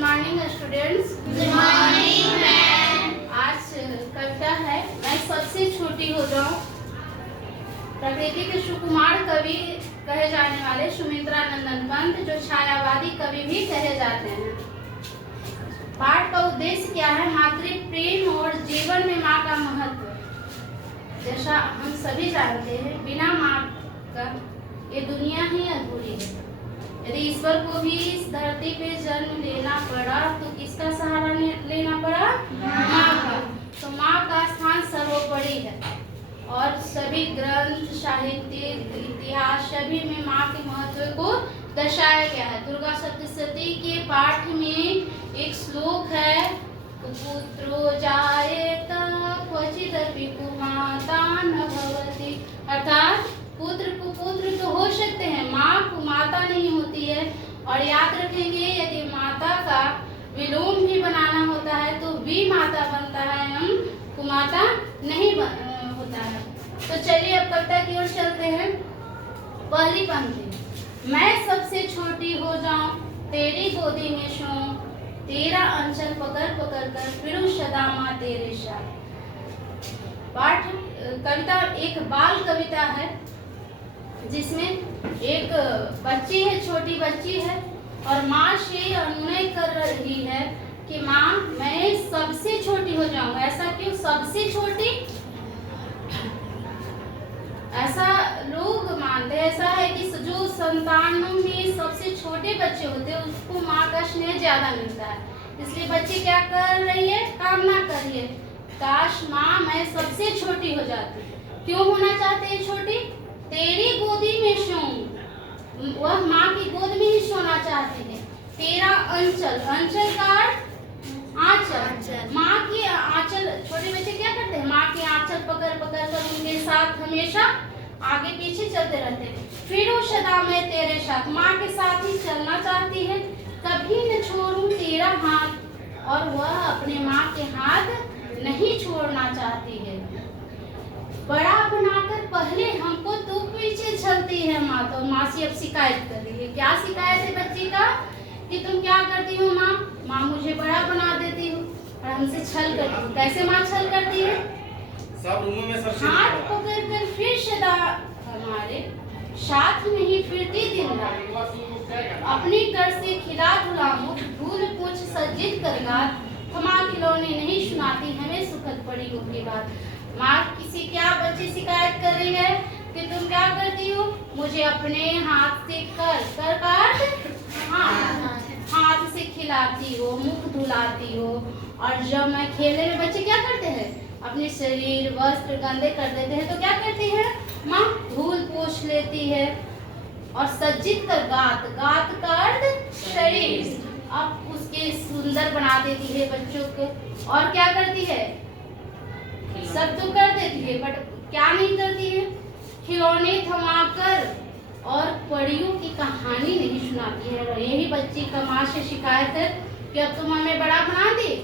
Morning students. Good morning ma'am. आज कविता है मैं सबसे छोटी हो जाऊं। प्रकृति के सुकुमार कवि कहे जाने वाले सुमित्रा नंदन पंत, जो छायावादी कवि भी कहे जाते हैं। पाठ का उद्देश्य क्या है? मातृ प्रेम और जीवन में माँ का महत्व। जैसा हम सभी जानते हैं, बिना माँ का ये दुनिया ही अधूरी है। यदि ईश्वर को भी इस धरती पे जन्म लेना पड़ा तो किसका सहारा लेना पड़ा? माँ का। तो माँ का स्थान सर्वोपरि है और सभी ग्रंथ, साहित्य, इतिहास सभी में माँ के महत्व को दर्शाया गया है। दुर्गा सप्तशती के पाठ में एक श्लोक है, पुत्रो जायेत क्वचिदपि कुमाता न भवति। अर्थात पुत्र कुपुत्र तो हो सकते हैं, माँ कुमाता नहीं होती है। और याद रखेंगे, यदि माता का विलोम भी बनाना होता है तो भी माता बनता है, हम कुमाता नहीं होता है। तो चलिए अब कविता की ओर चलते हैं। पहली पंक्ति, मैं सबसे छोटी हो जाऊं, तेरी गोदी में सोऊं, तेरा अंचल पकड़ पकड़ कर फिरूं सदा माँ तेरे साथ। पाठ कविता एक बाल कविता है जिसमें एक बच्ची है, छोटी बच्ची है और माँ से अनुनय कर रही है कि माँ मैं सबसे छोटी हो जाऊं। ऐसा क्यों सबसे छोटी? ऐसा लोग मानते हैं, ऐसा है कि जो संतानों में सबसे छोटे बच्चे होते हैं उसको माँ का स्नेह ज्यादा मिलता है। इसलिए बच्ची क्या कर रही है? कामना कर रही है, काश माँ मैं सबसे छोटी हो जाती। क्यों होना चाहते हैं छोटी? तेरी गोदी में सोऊं, वह माँ की गोद में ही सोना चाहते हैं। तेरा अंचल, अंचल का आंचल, माँ की आंचल। छोटे बच्चे क्या करते हैं? माँ की आंचल पकड़ पकड़ कर उनके साथ हमेशा आगे पीछे चलते रहते हैं। फिर वो सदा मैं तेरे साथ, माँ के साथ ही चलना चाहती है। कभी न छोड़ूं तेरा हाथ, और वह अपने माँ के हाथ नहीं छोड़ना चाहती है। बड़ा बनाकर पहले हमको तो पीछे चलती है माँ। तो माँ से अब शिकायत कर रही है। क्या शिकायत है बच्ची का? कि तुम क्या करती हो माँ? माँ मुझे बड़ा बना देती हो और हमसे छल करती हो। कैसे माँ छल करती है? सब रूमों में सबसे हाथ पकड़ कर फिर सदा हमारे साथ नहीं फिरती दिन रात। अपनी कर से खिला धुला मुख, धूल पूछ सज्जित कर गात, थमा खिलौने नहीं सुनाती हमें सुखद पड़ी उनकी बात। माँ किसी क्या बच्ची शिकायत कर रही है कि तुम क्या करती हो? मुझे अपने हाथ से हाथ से खिलाती हो, मुख धुलाती हो। और जब मैं खेलने में, बच्चे क्या करते हैं? अपने शरीर वस्त्र गंदे कर देते हैं तो क्या करती है माँ? धूल पोंछ लेती है और सज्जित कर गात, गात का अर्थ शरीर, अब उसके सुंदर बना देती है बच्चों को। और क्या करती है? सब तो कर देती है, बट क्या नहीं करती है? खिलौने थमाकर और परियों की कहानी नहीं सुनाती है। यही बच्ची का माँ से शिकायत है कि अब तुम हमें बड़ा बना दी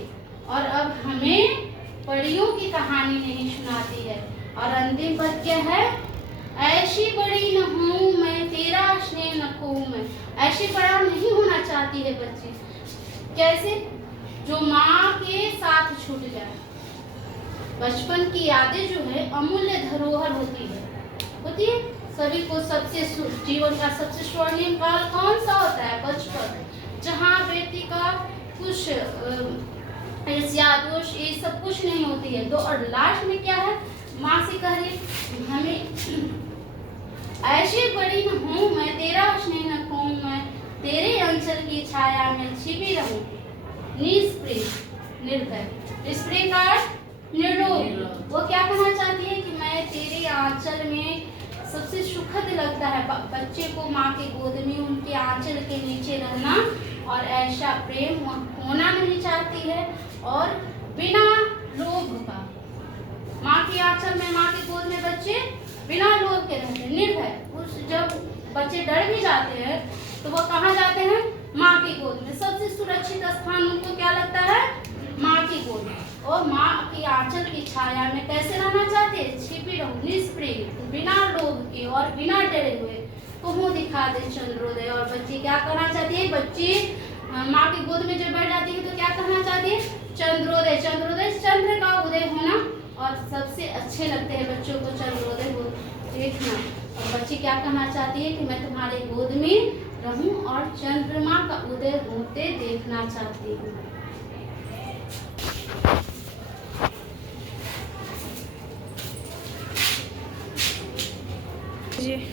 और अब हमें परियों की कहानी नहीं सुनाती है। और अंतिम पद क्या है? ऐसी बड़ी न हूँ मैं, तेरा स्नेह न खोऊं मैं। ऐसी बड़ा नहीं होना चाहती है बच्ची। कैसे? जो माँ के साथ छूट जाए। बचपन की यादें जो है अमूल्य धरोहर होती है सभी को। सबसे जीवन का सबसे स्वर्णिम काल कौन सा होता है? बचपन, जहाँ व्यक्ति का कुछ ईर्ष्या दोष ये सब कुछ नहीं होती है। तो और लास्ट में क्या है? माँ से कह रही हमें, ऐसी बड़ी न हूँ मैं, तेरा स्नेह न खोऊं मैं, तेरे अंचल की छाया में छिपी रहूं, निष्प्रिय निर्भय। निष्प्रिय का निर्लोभ। वो क्या कहना चाहती है कि मैं तेरे आंचल में, सबसे सुखद लगता है बच्चे को माँ के गोद में उनके आंचल के नीचे रहना, और ऐसा प्रेम होना नहीं चाहती है। और बिना लोभ का, माँ के आंचल में, माँ के गोद में बच्चे बिना लोभ के रहते हैं, निर्भय। उस जब बच्चे डर भी जाते हैं तो वो कहाँ जाते हैं? माँ की गोद में। सबसे सुरक्षित स्थान उनको क्या लगता है? माँ की गोद में। और माँ की आंचल की छाया में कैसे रहना चाहते हैं? छिपी रहूं, निष्प्रिय, बिना लोभ के और बिना डरे हुए। कहूँ दिखा दे चंद्रोदय। और बच्ची क्या करना चाहती है? बच्ची माँ की गोद में जब बैठ चंद्रोदय, चंद्रोदय चंद्र का उदय होना, और सबसे अच्छे लगते हैं बच्चों को चंद्रोदय हो देखना। और बच्ची क्या कहना चाहती है कि मैं तुम्हारे गोद में रहूं और चंद्रमा का उदय होते देखना चाहती हूँ। जी।